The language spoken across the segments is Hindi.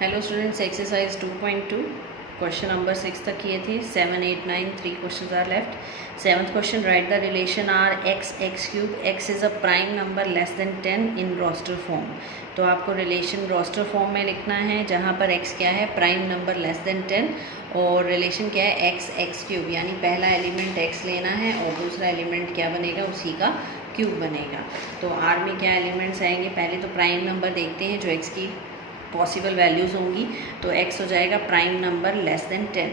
Hello students, exercise 2.2 question number 6 तक किए थे। 7, 8, 9 3 question are left. 7th question, write the relation R x cube x is a prime number less than 10 in roster form. तो आपको रिलेशन रोस्टर फॉर्म में लिखना है जहाँ पर x क्या है, प्राइम नंबर लेस देन 10, और रिलेशन क्या है x क्यूब, यानी पहला एलिमेंट x लेना है और दूसरा एलिमेंट क्या बनेगा, उसी का क्यूब बनेगा। तो R में क्या एलिमेंट्स आएंगे, पहले तो प्राइम नंबर देखते हैं जो x की पॉसिबल वैल्यूज़ होंगी। तो x हो जाएगा prime number less than 10,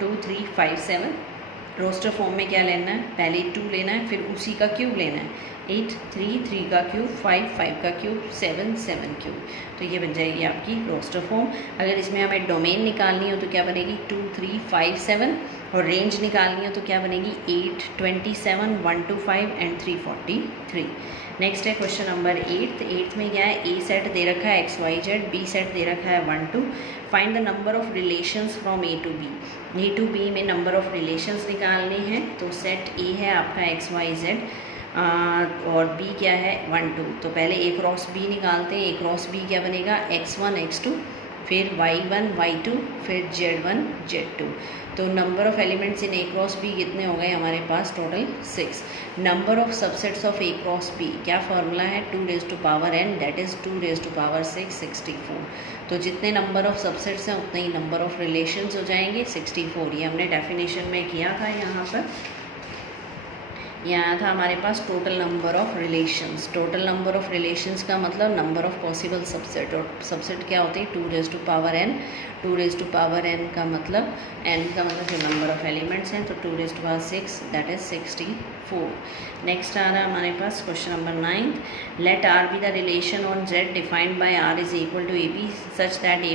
2, 3, 5, 7। Roster form में क्या लेना है, पहले 2 लेना है, फिर उसी का क्यूब लेना है। 8, 3, 3 का क्यूब, 5, 5 का क्यूब, 7, 7 क्यूब। तो ये बन जाएगी आपकी रोस्टर फॉर्म। अगर इसमें हमें डोमेन निकालनी हो तो क्या बनेगी, 2, 3, 5, 7, और रेंज निकालनी हो तो क्या बनेगी, 8, 27, 125 एंड 343। नेक्स्ट है क्वेश्चन नंबर 8 में क्या है, ए सेट दे रखा है X Y Z, B set दे रखा है 1, 2। Find the number of relations from A to B. A to B में नंबर ऑफ रिलेशंस निकालने हैं। तो सेट ए है आपका एक्स वाई जेड, और बी क्या है 1, 2। तो पहले ए क्रॉस बी निकालते हैं। ए क्रॉस बी क्या बनेगा, x1 x2, फिर y1 y2, फिर z1 z2। तो number of elements in A cross B कितने हो गए हमारे पास, total 6। Number of subsets of A cross B, क्या फॉर्मूला है, 2 raise to power n, that is 2 raise to power 6, 64। तो जितने नंबर ऑफ सबसेट्स हैं उतने ही नंबर ऑफ रिलेशंस हो जाएंगे, 64। ये हमने डेफिनेशन में किया था। यहाँ पर था हमारे पास total number of relations. Total number of relations का मतलब नंबर ऑफ पॉसिबल सबसेट, और सबसेट क्या होते हैं, 2 raise to power n। 2 raise to power n का मतलब, n का मतलब जो नंबर ऑफ एलिमेंट्स हैं, तो 2 raise to power 6, that is 64। Next आ रहा है हमारे पास question number 9। Let r be the relation on z defined by r is equal to ab such that A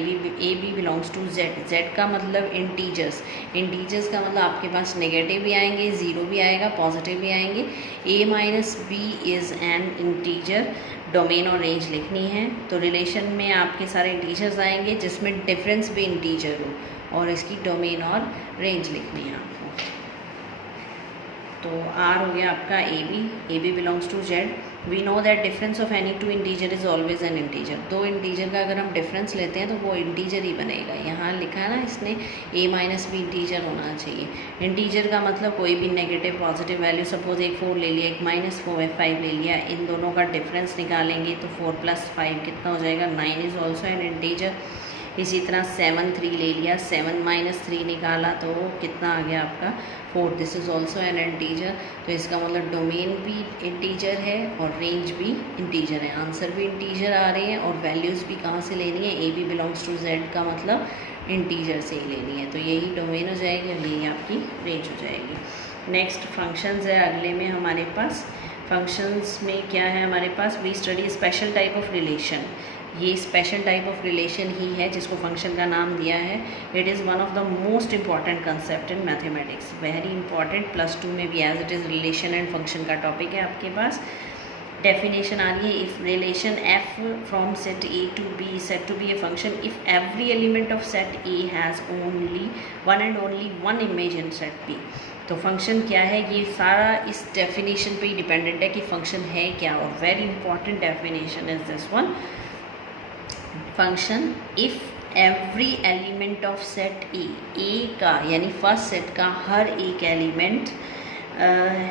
B belongs to z। z का मतलब इंटीजर्स। इंटीजर्स का मतलब आपके पास नेगेटिव भी आएंगे, ज़ीरो भी आएगा, पॉजिटिव भी आएंगे। a minus B is an integer. Domain और रेंज लिखनी है। तो रिलेशन में आपके सारे इंटीजर्स आएंगे जिसमें डिफरेंस भी इंटीजर हो, और इसकी डोमेन और रेंज लिखनी है आपको। तो R हो गया आपका A B belongs to Z. We know that difference of any two integer is always an integer. दो इंटीजर का अगर हम डिफरेंस लेते हैं तो वो इंटीजर ही बनेगा। यहाँ लिखा है ना इसने, a माइनस बी इंटीजर होना चाहिए। इंटीजर का मतलब कोई भी नेगेटिव पॉजिटिव वैल्यू, सपोज एक 4 ले लिया, एक -4 ले लिया, इन दोनों का डिफरेंस निकालेंगे तो 4 + 5 कितना हो जाएगा, 9 इज़ ऑल्सो एन इंटीजर। इसी तरह 7, 3 ले लिया, 7 - 3 निकाला तो कितना आ गया आपका, 4, this is also an integer. तो इसका मतलब डोमेन भी इंटीजर है और रेंज भी इंटीजर है। आंसर भी इंटीजर आ रहे हैं और वैल्यूज़ भी कहाँ से लेनी है, A B belongs to Z का मतलब इंटीजर से ही लेनी है। तो यही डोमेन हो जाएगी और यही आपकी रेंज हो जाएगी। नेक्स्ट फंक्शंस है अगले में हमारे पास। फंक्शंस में क्या है हमारे पास, we study special type of relation. ये स्पेशल टाइप ऑफ रिलेशन ही है जिसको फंक्शन का नाम दिया है। It is one of the most important concept in mathematics, very important. +2 में भी as it is relation and function का टॉपिक है आपके पास। डेफिनेशन आ रही है, if relation f from set a to b is said to be a function if every element of set a has only one and only one image in set b। तो फंक्शन क्या है, ये सारा इस डेफिनेशन पे ही डिपेंडेंट है कि फंक्शन है क्या। और very important definition is this one, function if every element of set A का यानी फर्स्ट सेट का हर एक element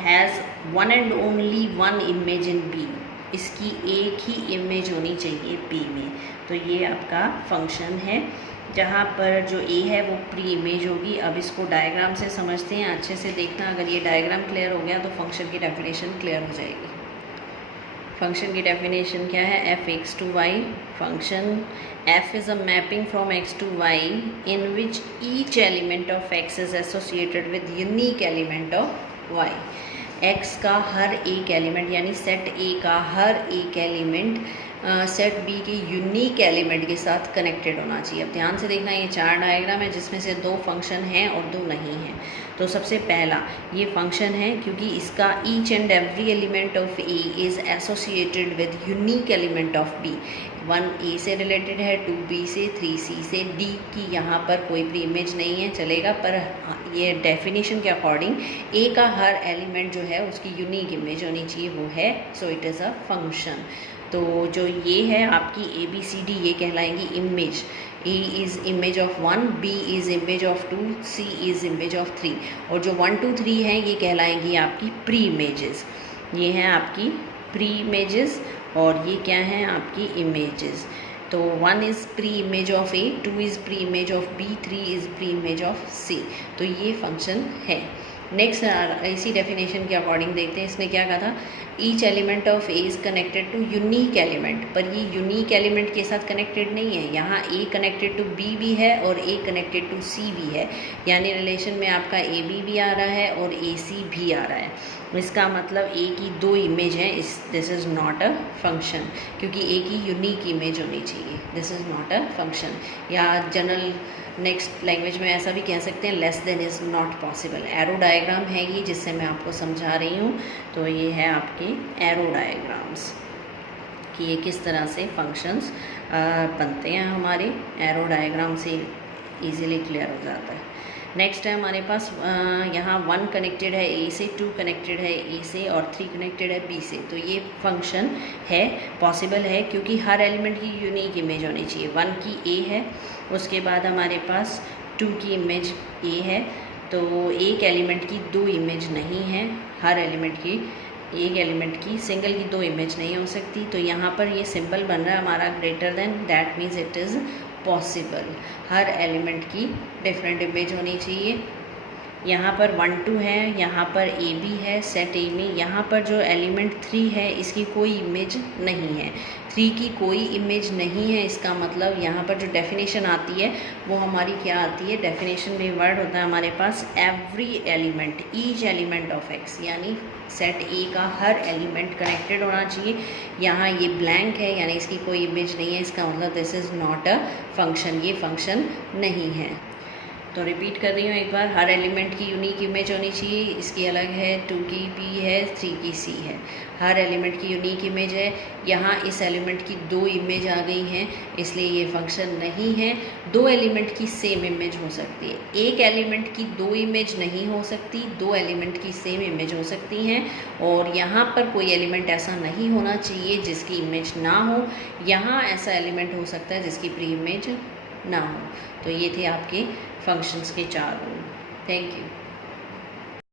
has one and only one image in B, इसकी एक ही इमेज होनी चाहिए बी में। तो ये आपका फंक्शन है जहाँ पर जो ए है वो प्री इमेज होगी। अब इसको डायग्राम से समझते हैं, अच्छे से देखना। अगर ये डायग्राम क्लियर हो गया तो फंक्शन की डेफिनेशन क्लियर हो जाएगी। फंक्शन की डेफिनेशन क्या है, f(x to y) function f is a mapping from x to y in which each element of x is associated with unique element of y। x का हर एक एलिमेंट यानी सेट a का हर एक एलिमेंट सेट b के यूनिक एलिमेंट के साथ कनेक्टेड होना चाहिए। अब ध्यान से देखना, ये 4 डायग्राम है जिसमें से 2 फंक्शन हैं और 2 नहीं हैं। तो सबसे पहला ये फंक्शन है क्योंकि इसका each and every element of A is associated with unique element of B. 1 A से रिलेटेड है, 2 बी से, 3 सी से, डी की यहाँ पर कोई भी इमेज नहीं है चलेगा, पर ये डेफिनेशन के अकॉर्डिंग ए का हर एलिमेंट जो है उसकी यूनिक इमेज होनी चाहिए, वो है। So it is a function. तो जो ये है आपकी ABCD ये कहलाएंगी image. E is image of 1, B is image of 2, C is image of 3, और जो 1, 2, 3 हैं ये कहलाएंगी आपकी प्री इमेजेस। ये हैं आपकी प्री इमेजेस और ये क्या हैं आपकी इमेजेस। तो 1 is pre image of A, 2 is pre image of B, 3 is pre image of C। तो ये फंक्शन है। नेक्स्ट इसी डेफिनेशन के अकॉर्डिंग देखते हैं, इसने क्या कहा था, each element of A is connected to unique element, पर ये यूनिक एलिमेंट के साथ कनेक्टेड नहीं है। यहाँ ए कनेक्टेड टू बी भी है और ए कनेक्टेड टू सी भी है, यानी रिलेशन में आपका ए बी भी आ रहा है और ए सी भी आ रहा है। इसका मतलब ए की 2 इमेज हैं, this is not a function, क्योंकि ए की यूनिक इमेज होनी चाहिए। This is not a function. या जनरल नेक्स्ट लैंग्वेज में ऐसा भी कह सकते हैं, less than is not possible. Arrow diagram है ये जिससे मैं आपको समझा रही हूँ। तो ये है आपके एरो डायग्राम्स कि ये किस तरह से फंक्शंस बनते हैं हमारे एरो डायग्राम से इजीली क्लियर हो जाता है। नेक्स्ट है हमारे पास यहाँ 1 कनेक्टेड है ए से, 2 कनेक्टेड है ए से और 3 कनेक्टेड है बी से। तो ये फंक्शन है, पॉसिबल है, क्योंकि हर एलिमेंट की यूनिक इमेज होनी चाहिए। 1 की ए है, उसके बाद हमारे पास 2 की इमेज ए है, तो एक एलिमेंट की 2 इमेज नहीं है। हर एलिमेंट की एक एलिमेंट की सिंगल की 2 इमेज नहीं हो सकती। तो यहाँ पर ये सिंबल बन रहा है हमारा greater than, that means it is possible. Her element की डिफरेंट इमेज होनी चाहिए। यहाँ पर 1, 2 है, यहाँ पर ए बी है सेट ए में, यहाँ पर जो एलिमेंट 3 है इसकी कोई इमेज नहीं है। 3 की कोई इमेज नहीं है, इसका मतलब यहाँ पर जो डेफिनेशन आती है वो हमारी क्या आती है, डेफिनेशन में वर्ड होता है हमारे पास every element, each element of X, यानी सेट ए का हर एलिमेंट कनेक्टेड होना चाहिए। यहाँ ये ब्लैंक है यानी इसकी कोई इमेज नहीं है, इसका मतलब this is not a function, ये फंक्शन नहीं है। तो रिपीट कर रही हूँ एक बार, हर एलिमेंट की यूनिक इमेज होनी चाहिए, इसकी अलग है, 2 की बी है, 3 की सी है। हर एलिमेंट की यूनिक इमेज है। यहाँ इस एलिमेंट की 2 इमेज आ गई हैं, इसलिए ये फंक्शन नहीं है। 2 एलिमेंट की सेम इमेज हो सकती है, एक एलिमेंट की 2 इमेज नहीं हो सकती, 2 एलिमेंट की सेम इमेज हो सकती हैं। और यहाँ पर कोई एलिमेंट ऐसा नहीं होना चाहिए जिसकी इमेज ना हो, यहाँ ऐसा एलिमेंट हो सकता है जिसकी प्री इमेज ना हो। तो ये थे आपके फंक्शंस के 4 रूल। Thank you.